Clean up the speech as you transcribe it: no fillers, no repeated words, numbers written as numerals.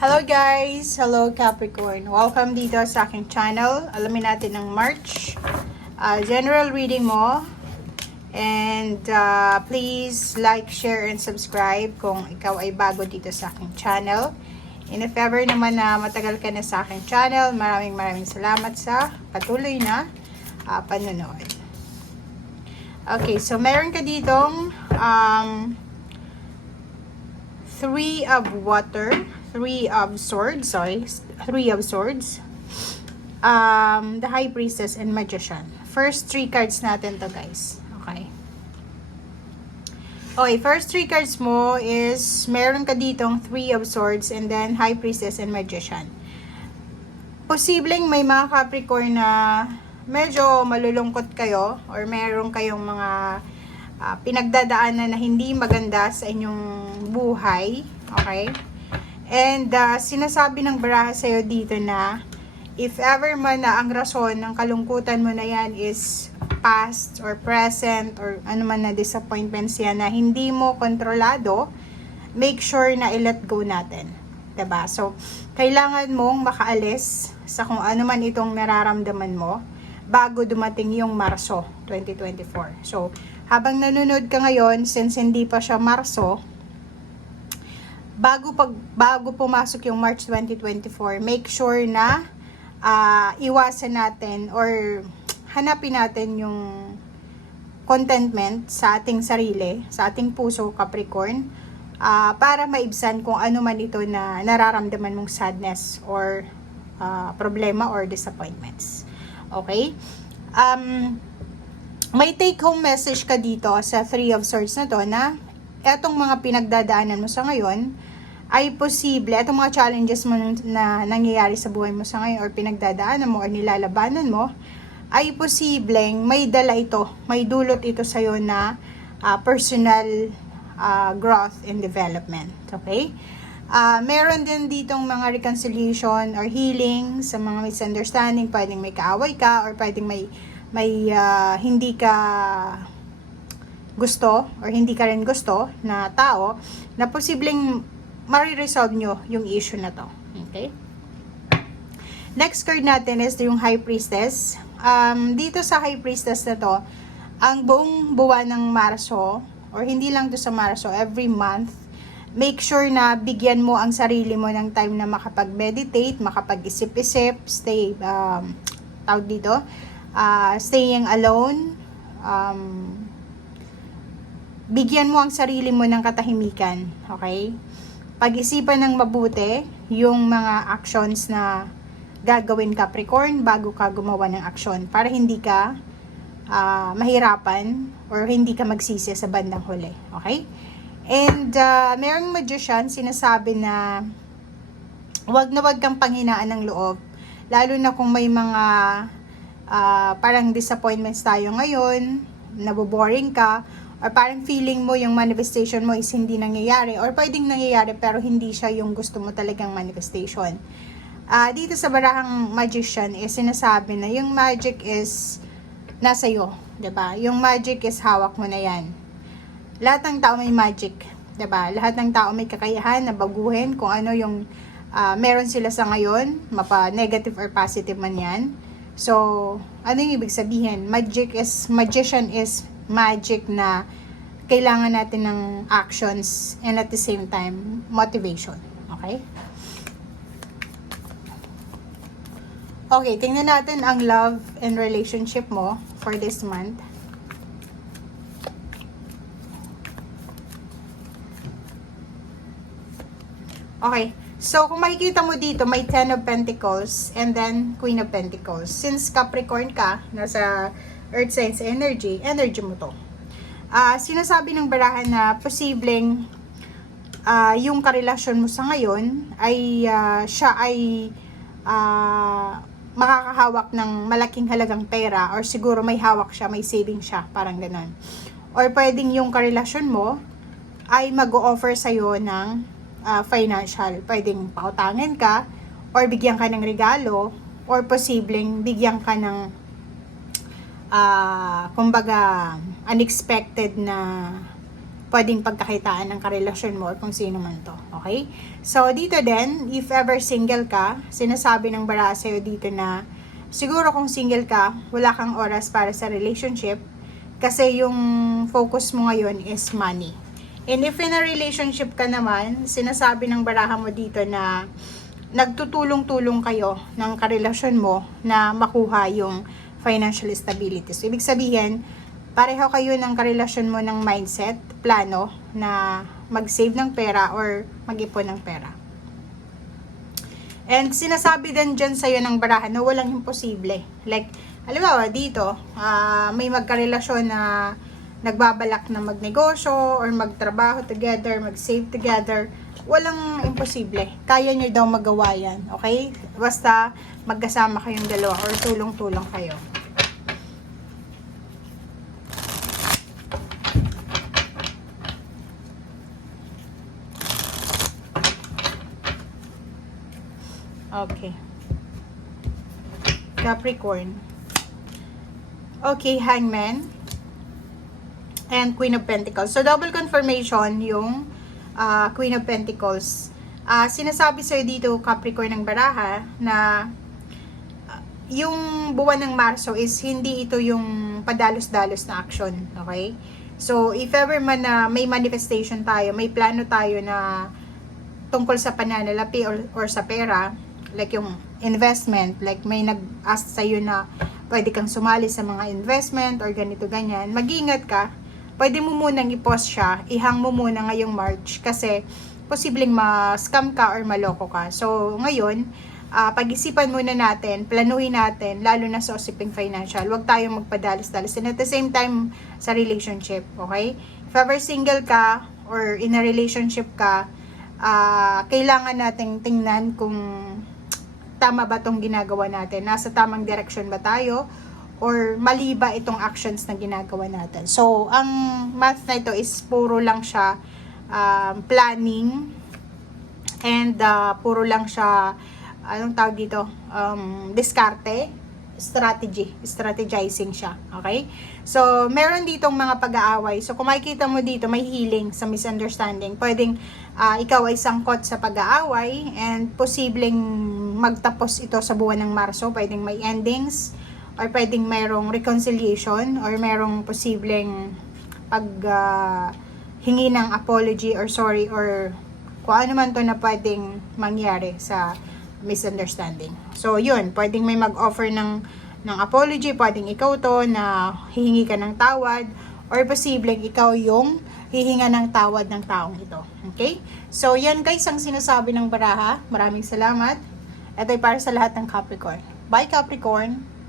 Hello guys! Hello Capricorn! Welcome dito sa aking channel. Alamin natin ang March general reading mo. And please like, share, and subscribe kung ikaw ay bago dito sa aking channel. And if ever naman na matagal ka na sa aking channel, maraming salamat sa patuloy na panonood. Okay, so meron ka ditong Three of Swords, the High Priestess and Magician. First three cards natin to, guys. Okay, first three cards mo is meron ka ditong Three of Swords and then High Priestess and Magician. Posibleng may mga Capricorn na medyo malulungkot kayo or meron kayong mga pinagdadaanan na hindi maganda sa inyong buhay. Okay? And sinasabi ng baraha sa'yo dito na if ever man na ang rason ng kalungkutan mo na yan is past or present or ano man na disappointments yan na hindi mo kontrolado, make sure na i-let go natin. Diba? So, kailangan mong makaalis sa kung ano man itong nararamdaman mo bago dumating yung Marso 2024. So, habang nanonood ka ngayon, since hindi pa siya Marso, bago pumasok yung March 2024, make sure na iwasan natin or hanapin natin yung contentment sa ating sarili, sa ating puso, Capricorn, para maibsan kung ano man ito na nararamdaman mong sadness or problema or disappointments. Okay? May take-home message ka dito sa Three of Swords na to na etong mga pinagdadaanan mo sa ngayon ay posible, etong mga challenges mo na nangyayari sa buhay mo sa ngayon or pinagdadaanan mo or nilalabanan mo, ay posibleng may dala ito, may dulot ito sa'yo na personal growth and development. Okay? Meron din ditong mga reconciliation or healing sa mga misunderstanding. Pwedeng may kaaway ka or pwedeng may hindi ka gusto or hindi ka rin gusto na tao na posibleng mariresolve nyo yung issue na to. Okay? Next card natin is yung High Priestess. Dito sa High Priestess na to, ang buong buwan ng Marso, or hindi lang to sa Marso, every month, make sure na bigyan mo ang sarili mo ng time na makapag-meditate, makapag-isip-isip, tawag dito, staying alone, bigyan mo ang sarili mo ng katahimikan, okay? Pag-isipan ng mabuti yung mga actions na gagawin, Capricorn, bago ka gumawa ng aksyon para hindi ka mahirapan or hindi ka magsisi sa bandang huli, okay? And merong Magician, sinasabi na wag kang panghinaan ng loob, lalo na kung may mga parang disappointments tayo ngayon, naboboring ka, or parang feeling mo yung manifestation mo is hindi nangyayari, or pwedeng nangyayari pero hindi siya yung gusto mo talagang manifestation. Dito sa barahang Magician is sinasabi na yung magic is nasa iyo, 'di ba? Yung magic is hawak mo na yan. Lahat ng tao may magic, 'di ba? Lahat ng tao may kakayahan na baguhin kung ano yung meron sila sa ngayon, mapa-negative or positive man yan. So, ano yung ibig sabihin? Magician is magic na kailangan natin ng actions and at the same time, motivation. Okay? Okay, tingnan natin ang love and relationship mo for this month. Okay, so kung makikita mo dito, may Ten of Pentacles and then Queen of Pentacles. Since Capricorn ka, nasa Earth Signs energy mo to. Sinasabi ng barahan na posibleng yung karelasyon mo sa ngayon ay siya ay makakahawak ng malaking halagang pera or siguro may hawak siya, may saving siya, parang ganun. Or pwedeng yung karelasyon mo ay mag-o-offer sa'yo ng financial. Pwedeng pautangin ka or bigyan ka ng regalo or posibleng bigyan ka ng kumbaga unexpected na pwedeng pagkakitaan ng karelasyon mo or kung sino man to. Okay? So, dito din, if ever single ka, sinasabi ng baraha sa'yo dito na siguro kung single ka, wala kang oras para sa relationship kasi yung focus mo ngayon is money. And if in a relationship ka naman, sinasabi ng baraha mo dito na nagtutulong-tulong kayo ng karelasyon mo na makuha yung financial stability. So, ibig sabihin, pareho kayo ng karelasyon mo ng mindset, plano na mag-save ng pera or mag-ipon ng pera. And sinasabi din dyan sa'yo ng baraha na walang imposible. Like, halimbawa dito, may magkarelasyon na nagbabalak na magnegosyo or magtrabaho together, mag-save together. Walang imposible. Kaya nyo daw magawa yan. Okay? Basta magkasama kayong dalawa or tulong-tulong kayo. Okay. Capricorn. Okay, Hangman. And Queen of Pentacles. So, double confirmation yung Queen of Pentacles. Sinasabi sa'yo dito, Capricorn ng baraha, na yung buwan ng Marso is hindi ito yung padalos-dalos na action. Okay? So, if ever man na may manifestation tayo, may plano tayo na tungkol sa pananalapi or sa pera, like yung investment, like may nag-ask sa'yo na pwede kang sumali sa mga investment or ganito ganyan, mag-iingat ka. Pwede mo munang i-pause siya, ihang mo muna ngayong March kasi posibleng ma-scam ka or maloko ka. So ngayon, pag-isipan muna natin, planuhin natin, lalo na sa usaping financial. Huwag tayong magpadalos-dalos. And at the same time, sa relationship, okay? If ever single ka or in a relationship ka, kailangan nating tingnan kung tama ba itong ginagawa natin? Nasa tamang direction ba tayo? Or mali ba itong actions na ginagawa natin? So, ang month na ito is puro lang siya planning and puro lang siya, anong tawag dito? Diskarte, strategizing siya. Okay? So, meron ditong mga pag-aaway. So, kung makikita mo dito, may healing sa misunderstanding. Pwedeng ikaw ay sangkot sa pag-aaway and posibleng magtapos ito sa buwan ng Marso. Pwedeng may endings or pwedeng mayroong reconciliation or mayroong posibleng hingi ng apology or sorry or kung ano man to na pwedeng mangyari sa misunderstanding. So, yun. Pwedeng may mag-offer ng apology. Pwedeng ikaw to na hihingi ka ng tawad or posibleng ikaw yung hihinga ng tawad ng taong ito. Okay? So, yan guys ang sinasabi ng baraha. Maraming salamat. Ito ay para sa lahat ng Capricorn. Bye, Capricorn!